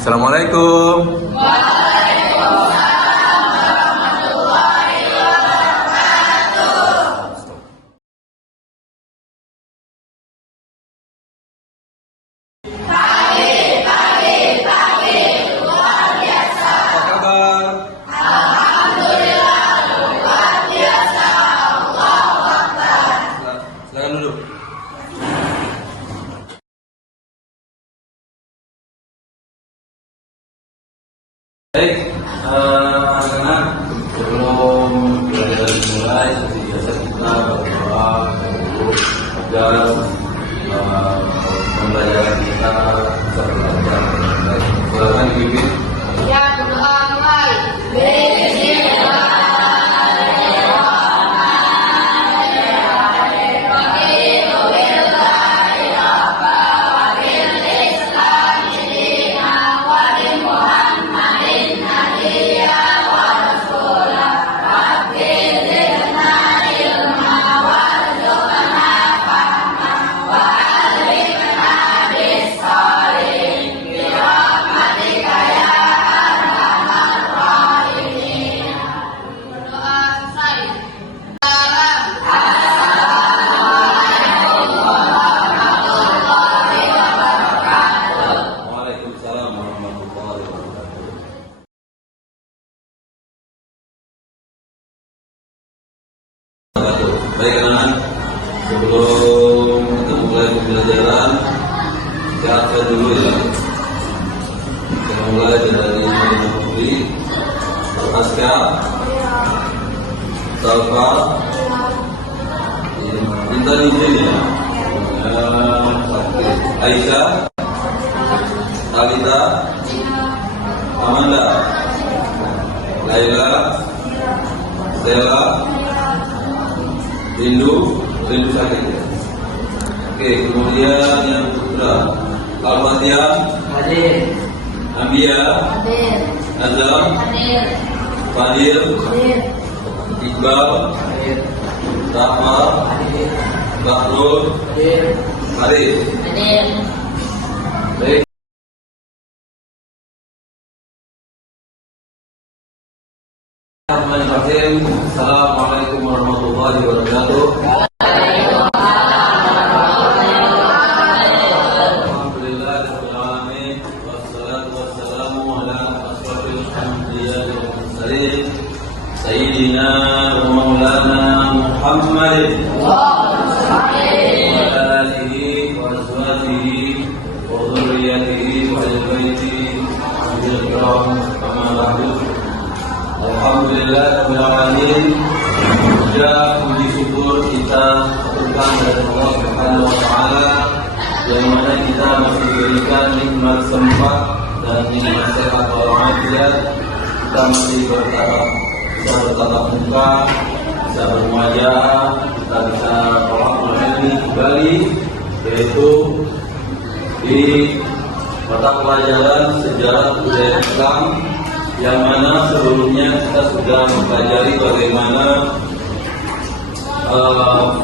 Assalamualaikum. Silakan duduk. Baik, anak-anak, sebelum belajar dimulai, seperti biasa kita berdoa agar pembelajaran kita bisa berlanjut. Silakan dipimpin. Ya, berdoa mulai. Waalaikumsalam warahmatullahi wabarakatuh. Baik anak, sebelum kita mulai pembelajaran, kita akan dulu ya. Kita mulai dari Putri, Aska, Salva, minta izin ya. Aisyah, Talita, Amanda, Laila, Stella, Rindu sakit ya. Oke, kemudian yang putra Al-Fatihah, Hadir. Ambia, Hadir. Azam, Hadir. Fadil, Hadir. Iqbal, Hadir. Rahma, Hadir. Bahrul, Hadir. Arif. Hadir. Baik. Bismillahirrahmanirrahim. Assalamualaikum warahmatullahi wabarakatuh. Alhamdulillahirabbil alamin wassalatu wassalamu ala asyrofil anbiya'i wal mursalin sayyidina wa maulana Muhammadin wa ala alihi wa azwajihi wa dhurriyyatihi wa ahli baitihi wa kama ba'du. Alhamdulillah rabbil alamin. Puja puji syukur kita aturkan kepada Allah Subhanahu wa taala yang mana kita masih diberikan nikmat sempat dan nikmat sehat walafiat. Kita masih bisa bertatap muka, bisa bermuajah, kita bisa tolak ilmu kembali, yaitu di mata pelajaran sejarah budaya Islam, yang mana sebelumnya kita sudah mempelajari bagaimana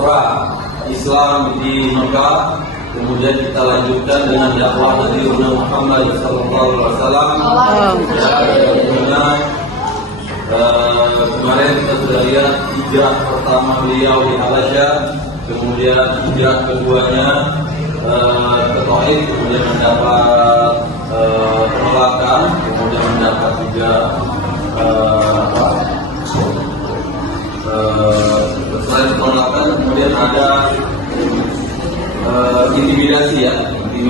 pra Islam di Mekah, kemudian kita lanjutkan dengan dakwah Nabi Muhammad SAW. Kemarin kita sudah lihat hijrah pertama beliau di Habasyah, kemudian hijrah keduanya ke Taif, kemudian mendapat penolakan, kemudian mendapat juga selain penolakan, kemudian ada intimidasi ya, di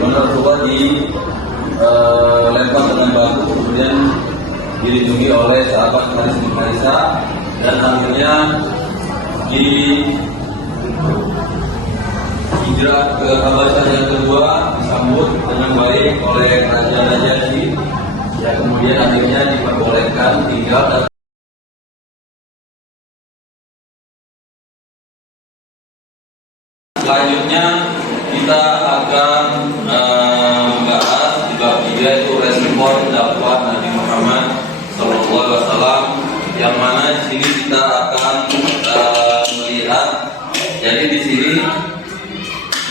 mana Rasulullah dilempar dengan batu, kemudian dilindungi oleh sahabat Haris bin Harithah, dan akhirnya di hijrah ke Habasyah yang kedua disambut dengan baik oleh Raja Najasyi, yang kemudian akhirnya diperbolehkan tinggal. Dan selanjutnya kita akan membahas di bab 3, yaitu respon dakwah Nabi Muhammad SAW, yang mana di sini kita akan melihat. Jadi di sini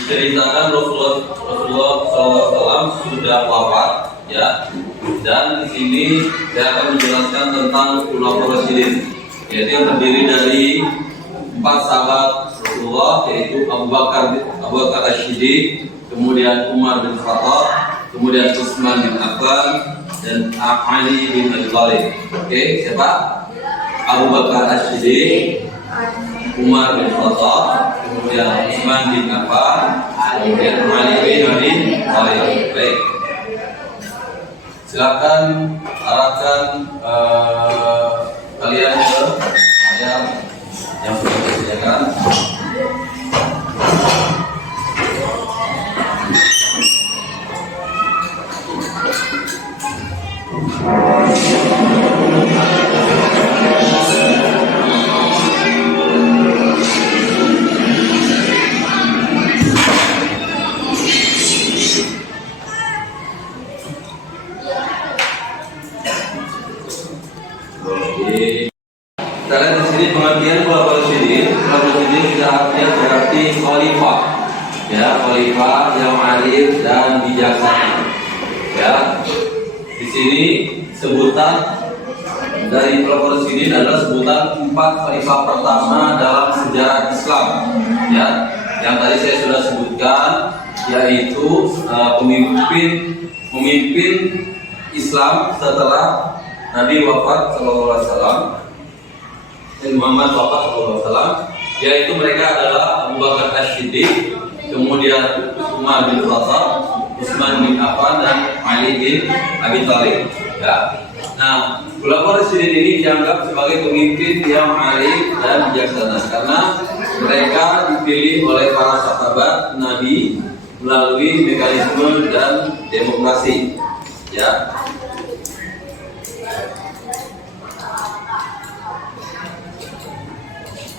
diceritakan Rasulullah SAW sudah wafat ya. Dan di sini saya akan menjelaskan tentang Khulafaur Rasyidin, yaitu yang terdiri dari 4 sahabat Rasulullah, yaitu Abu Bakar As-Siddiq, kemudian Umar bin Khattab, kemudian Utsman bin Affan, dan Ali bin Abi Thalib. Oke, siapa? Abu Bakar As-Siddiq, Umar bin Khattab, kemudian Utsman bin Affan, kemudian Ali bin Abi Thalib. Baik. Silakan arahkan kalian ke ayat yang sudah disediakan. Kita lihat di sini pengertian Khulafaur Rasyidin. Khulafaur Rasyidin tidak artinya berarti khalifah, ya, khalifah yang adil dan bijaksana. Ya, di sini sebutan dari Khulafaur Rasyidin adalah sebutan 4 khalifah pertama dalam sejarah Islam. Ya, yang tadi saya sudah sebutkan, yaitu pemimpin Islam setelah Nabi wafat Sallallahu Alaihi Wasallam dan Muhammad wafat Sallallahu Alaihi Wasallam, yaitu mereka adalah Abu Bakar As-Siddiq, kemudian Umar bin Khattab, Utsman bin Affan, dan Ali bin Abi Thalib. Ya. Nah, Khulafaur Rasyidin ini dianggap sebagai pemimpin yang adil dan bijaksana karena mereka dipilih oleh para sahabat Nabi melalui mekanisme dan demokrasi. Ya.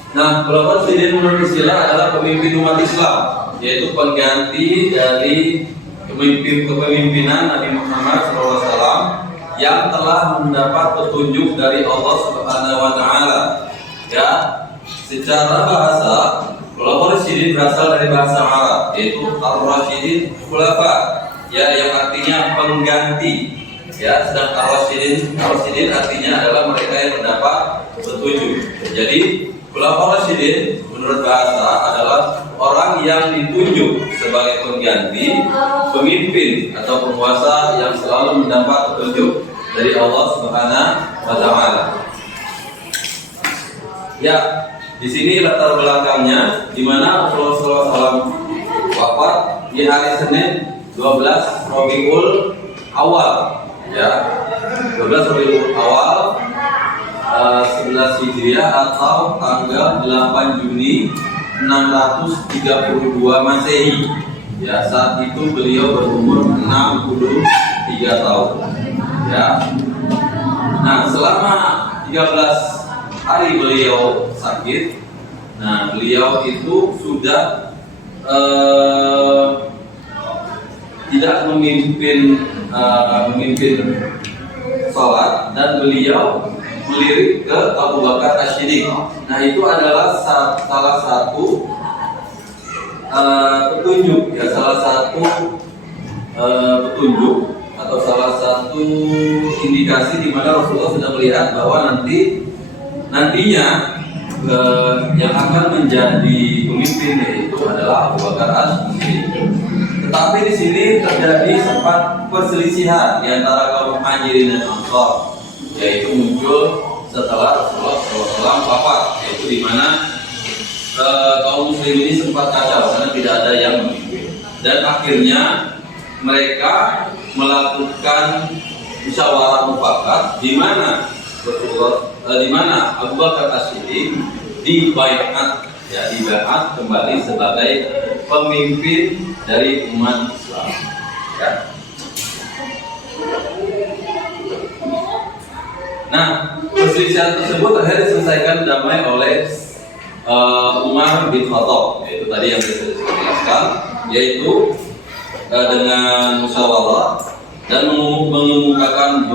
Nah, Khulafaur Rasyidin menurut istilah adalah pemimpin umat Islam, yaitu pengganti dari kepemimpinan Nabi Muhammad SAW yang telah mendapat petunjuk dari Allah Subhanahu Wa Taala. Ya, secara bahasa, Khulafaur Rasyidin berasal dari bahasa Arab, yaitu Ar-Rasyidin Khulafa, ya, yang artinya pengganti. Ya, sedang Ar-Rasyidin artinya adalah mereka yang mendapat petunjuk. Jadi Khulafaur Rasyidin menurut bahasa adalah orang yang ditunjuk sebagai pengganti pemimpin atau penguasa yang selalu mendapat petunjuk dari Allah Subhanahu wa Ta'ala. Ya, di sini latar belakangnya di mana Rasulullah SAW wafat di hari Senin 12 Rabiul Awal, ya, 12 Rabiul Awal 11 Hijriah atau tanggal 8 Juni 632 Masehi. Ya, saat itu beliau berumur 63 tahun. Ya. Nah, selama 13 hari beliau sakit. Nah, beliau itu sudah tidak memimpin sholat dan beliau melirik ke Abu Bakar As-Siddiq. Nah, itu adalah salah satu petunjuk, ya, salah satu petunjuk atau salah satu indikasi di mana Rasulullah sudah melihat bahwa nantinya yang akan menjadi pemimpin yaitu adalah Abu Bakar As-Siddiq. Tetapi di sini terjadi sempat perselisihan di antara kaum Muhajirin dan Ansar, yaitu muncul setelah Rasulullah SAW wafat, yaitu di mana kaum muslim ini sempat kacau karena tidak ada yang memimpin, dan akhirnya mereka melakukan musyawarah mufakat di mana Abu Bakar As-Siddiq dibaiat kembali sebagai pemimpin dari umat Islam. Ya. Nah, perselisihan tersebut akhirnya diselesaikan damai oleh Umar bin Khattab, yaitu tadi yang saya jelaskan, yaitu dengan musyawarah dan mengemukakan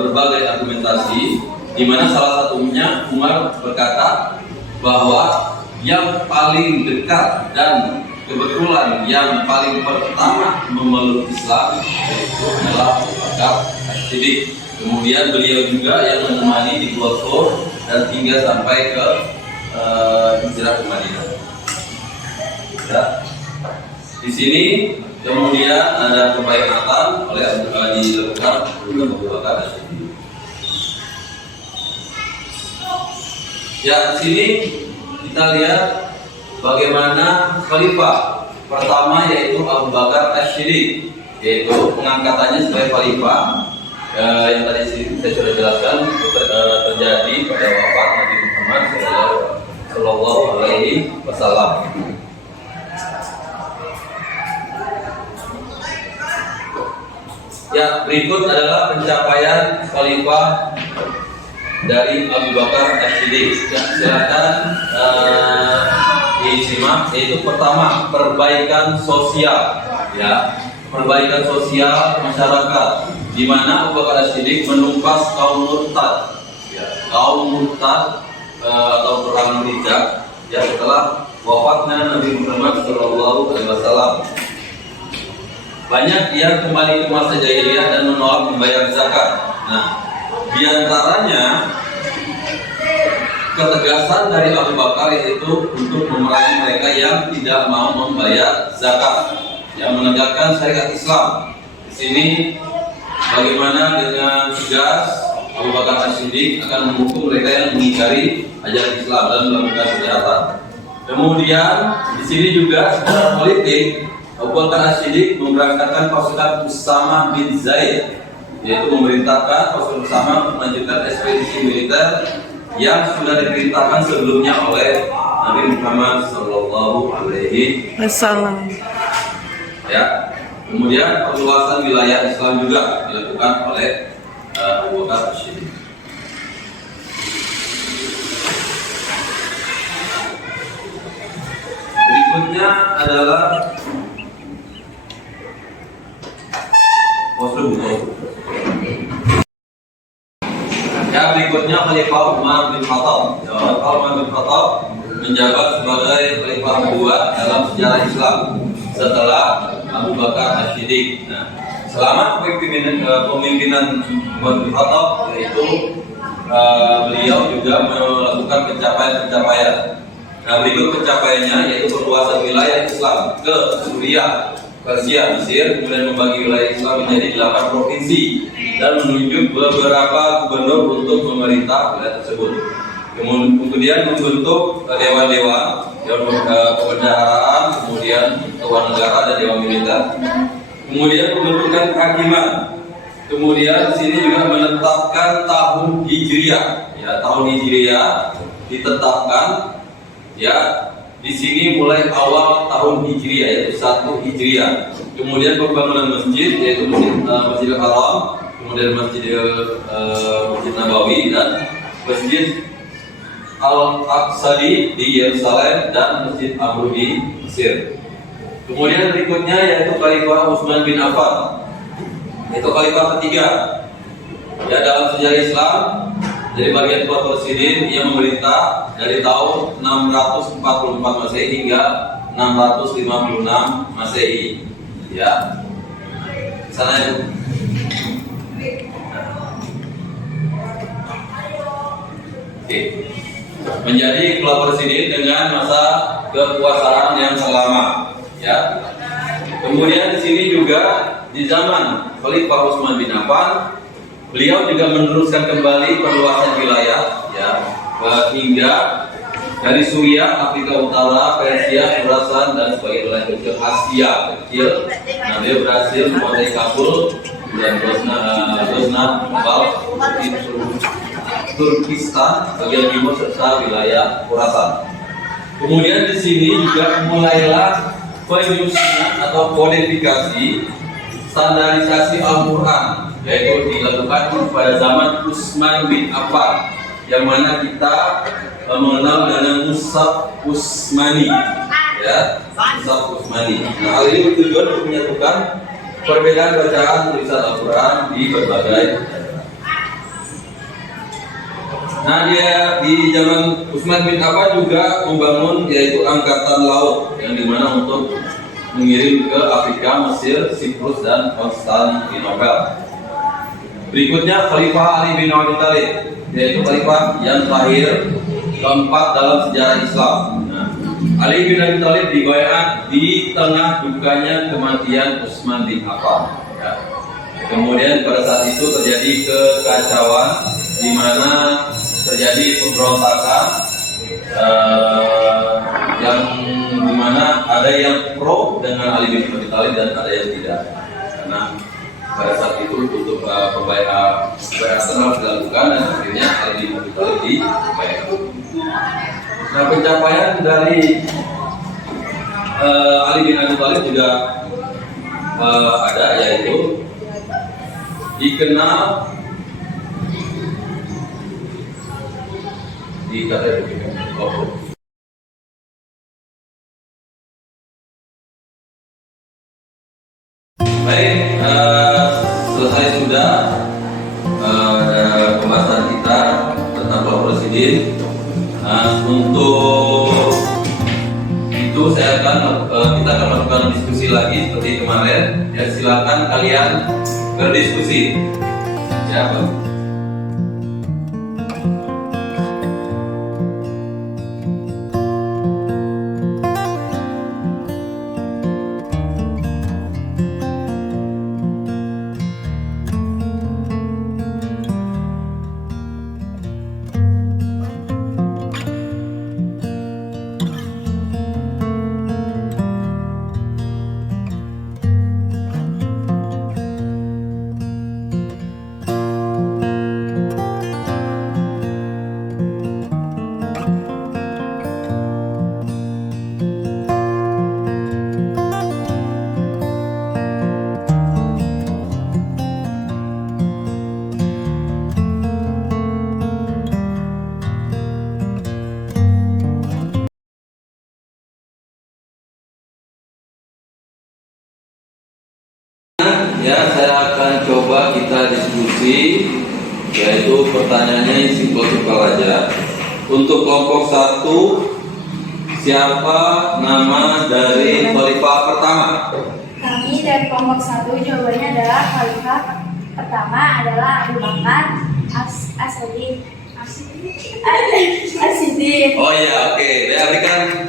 berbagai argumentasi, di mana salah satunya Umar berkata bahwa yang paling dekat dan kebetulan yang paling pertama memeluk Islam itu adalah Abu Bakar As-Siddiq. Kemudian beliau juga yang menemani di Ghazwah dan hingga sampai ke hijrah ke Madinah. Ya. Di sini kemudian ada pembaikatan oleh dilakukan oleh Abu Bakar As-Siddiq. Ya, di sini kita lihat bagaimana khalifah pertama yaitu Abu Bakar As-Siddiq, yaitu pengangkatannya sebagai khalifah yang tadi saya sudah jelaskan terjadi pada wafat Nabi Muhammad Sallallahu Alaihi Wasallam. Ya, berikut adalah pencapaian khalifah dari Abu Bakar As-Siddiq. Ya, silakan disimak. Yaitu pertama, perbaikan sosial. Ya, perbaikan sosial masyarakat, di mana Abu Bakar As-Siddiq menumpas kaum murtad. Ya, kaum murtad atau perang riddah. Ya, setelah wafatnya Nabi Muhammad SAW. Banyak yang kembali ke masa jahiliyah dan menolak membayar zakat. Nah, di antaranya ketegasan dari Abu Bakar yaitu untuk memerangi mereka yang tidak mau membayar zakat, yang menegakkan syariat Islam. Di sini bagaimana dengan tegas Abu Bakar As-Siddiq akan menghukum mereka yang mengingkari ajaran Islam dan melakukan kejahatan. Kemudian di sini juga secara politik Abu Bakar As-Siddiq memberangkatkan pasukan Usama bin Zaid, yaitu memerintahkan pasukan Usama melanjutkan ekspedisi militer yang sudah diperintahkan sebelumnya oleh Nabi Muhammad Sallallahu Alaihi Wasallam. Ya, kemudian perluasan wilayah Islam juga dilakukan oleh Abu Bakar As-Siddiq. Berikutnya adalah ya, berikutnya Khalifah Umar bin Khattab. Umar bin Khattab menjabat sebagai Khalifah kedua dalam sejarah Islam setelah Abu Bakar As-Siddiq. Nah, selama kepemimpinan Umar bin Khattab, yaitu beliau juga melakukan pencapaian-pencapaian. Nah, berikut pencapaiannya yaitu perluasan wilayah Islam ke Suriah, Persia, Mesir, kemudian membagi wilayah Islam menjadi 8 provinsi dan menunjuk beberapa gubernur untuk memerintah wilayah tersebut. Kemudian membentuk dewan-dewan, dewan kebendaharaan, kemudian ketua negara dan dewan militer. Kemudian pembentukan kehakiman. Kemudian di sini juga menetapkan tahun Hijriah. Ya, tahun Hijriah ditetapkan. Ya, di sini mulai awal tahun Hijriah, yaitu 1 Hijriah. Kemudian pembangunan masjid, yaitu Masjidil Haram, kemudian Masjid Nabawi dan Masjid Al-Aqsadi di Yerusalem dan Masjid Abu di Mesir. Kemudian berikutnya yaitu Khalifah Utsman bin Affan. Itu khalifah ketiga. Ya, dalam sejarah Islam dari bagian tua Rasidin, ia memerintah dari tahun 644 Masehi hingga 656 Masehi. Ya, sana itu. Oke. Menjadi pelopor Rasidin dengan masa kekuasaan yang selama. Ya. Kemudian di sini juga di zaman Khalifah Utsman bin Affan, beliau juga meneruskan kembali perluasan wilayah, ya, hingga dari Suriah, Afrika Utara, Persia, Khurasan dan sebagai wilayah kecil Asia kecil. Nah, beliau berhasil menguasai Kabul dan Bosna, Turkistan, bagian timur serta wilayah Khurasan. Kemudian di sini juga mulailah penyusunan atau kodifikasi standarisasi Al-Quran, yaitu dilakukan pada zaman Utsman bin Affan, yang mana kita mengenal dengan Mushaf Utsmani, ya, Mushaf Utsmani. Nah, hal ini bertujuan untuk menyatukan perbedaan bacaan tulisan Al-Quran di berbagai daerah. Nah, dia di zaman Utsman bin Affan juga membangun yaitu angkatan laut yang dimana untuk mengirim ke Afrika, Mesir, Siprus dan Konstantinopel. Berikutnya Khalifah Ali bin Abi Thalib, yaitu khalifah yang terakhir keempat dalam sejarah Islam. Nah, Ali bin Abi Thalib dibayat di tengah dukanya kematian Utsman bin Affan. Ya. Kemudian pada saat itu terjadi kekacauan di mana terjadi pemberontakan yang dimana ada yang pro dengan Ali bin Abi Thalib dan ada yang tidak. Karena pada saat itu untuk pembayatan harus dilakukan dan akhirnya Ali bin Abi Thalib dibayar. Nah, pencapaian dari Ali bin Abi Thalib juga ada, yaitu dikenal di baik, selesai sudah pembahasan kita tentang Bapak Presiden. Untuk itu kita akan melakukan diskusi lagi seperti kemarin. Ya, silakan kalian berdiskusi. Ya, Pak. Ya, saya akan coba kita diskusi, yaitu pertanyaannya simpel-simpel aja. Untuk kelompok 1, siapa nama dari khalifah pertama? Kami dari kelompok 1 jawabannya adalah khalifah pertama adalah Abu Bakar As-Siddiq. Oh ya, oke. Saya berikan.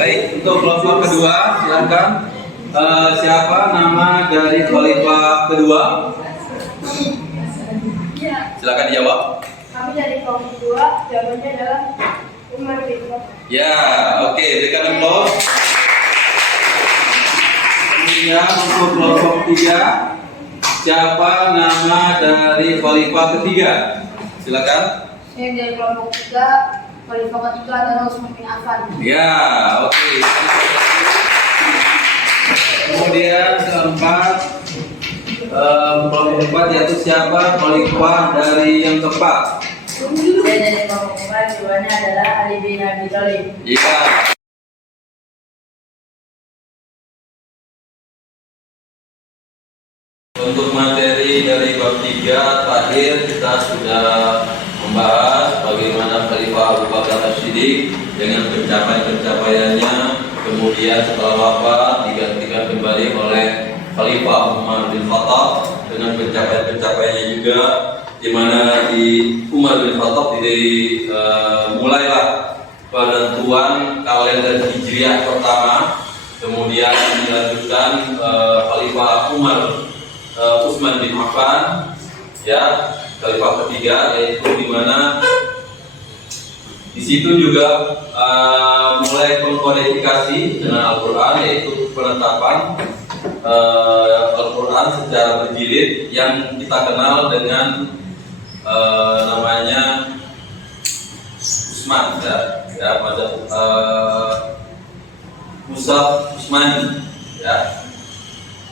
Baik, untuk kelompok kedua, silakan. Siapa nama dari khalifah kedua? Silakan dijawab. Kami dari kelompok 2 jawabannya adalah Umar bin Khattab. Ya, oke, berikan aplaus. Kemudian untuk kelompok 3, siapa nama dari khalifah ketiga? Silakan. Saya dari kelompok 3, khalifah ketiga adalah Utsman bin Affan. Ya, oke. Kemudian keempat, kelompok 4 yaitu siapa khalifah dari yang keempat? Saya dari kelompok 4, jawabannya adalah Ali bin Abi Thalib. Iya. Untuk materi dari bab 3 terakhir kita sudah membahas bagaimana Khalifah Abu Bakar As-Siddiq dengan pencapaian-pencapaiannya, kemudian setelah wafat digantikan kembali oleh Khalifah Umar bin Khattab dengan pencapaian-pencapaiannya juga, di mana di Umar bin Khattab mulailah penentuan kalender Hijriah pertama, kemudian dilanjutkan Khalifah Utsman bin Affan, ya, khalifah ketiga, yaitu di mana di situ juga mulai mengkodifikasi dengan Al-Quran, yaitu penetapan Al-Quran secara berjilid yang kita kenal dengan namanya Utsman, ya, Mushaf Utsmani, ya,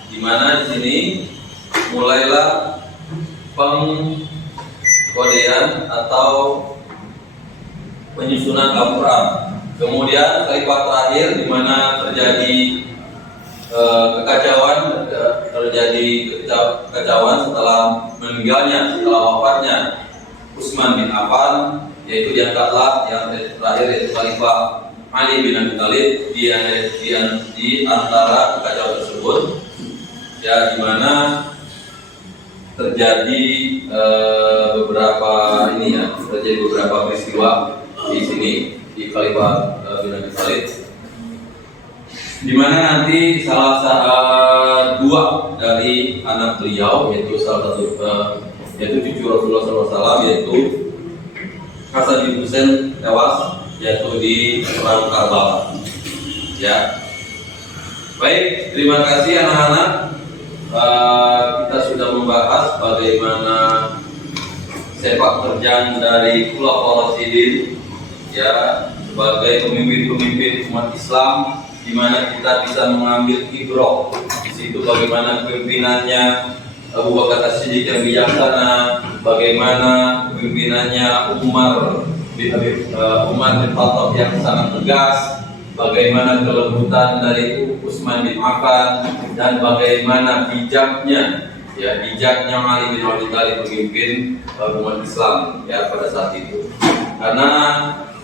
di mana di sini mulailah pengkodean atau penyusunan Al-Quran. Kemudian khalifah terakhir di mana terjadi kekacauan, terjadi kekacauan setelah meninggalnya, setelah wafatnya Utsman bin Affan, yaitu diangkatlah yang terakhir yaitu Khalifah Ali bin Abi Thalib di antara kekacauan tersebut, ya, di mana terjadi beberapa peristiwa di sini di Khalifah bin Abi Thalib, di mana nanti dua dari anak beliau, yaitu salah satu yaitu cucu Rasulullah SAW, yaitu Hasan bin Husain tewas yaitu di perang Karbala. Ya, baik, terima kasih anak-anak. Kita sudah membahas bagaimana sepak terjang dari Khulafaur Rasyidin, ya, sebagai pemimpin-pemimpin umat Islam, di mana kita bisa mengambil ibrah di situ bagaimana pimpinannya Abu Bakar As-Siddiq yang bijaksana, bagaimana pimpinannya Umar bin Khattab yang sangat tegas, bagaimana kelembutan dari Utsman bin Affan, dan bagaimana bijaknya Ali bin Abi Thalib memimpin umat Islam, ya, pada saat itu. Karena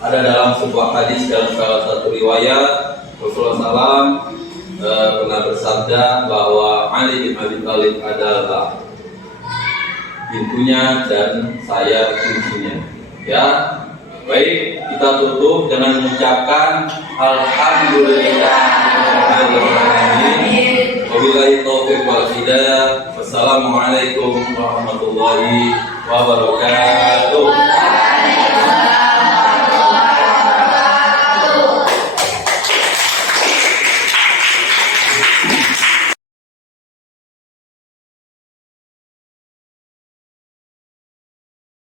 ada dalam sebuah hadis, dalam salah satu riwayat, Rasulullah SAW pernah bersabda bahwa Ali bin Abi Thalib adalah pintunya dan saya kuncinya. Ya, baik, kita tutup dengan mengucapkan alhamdulillah.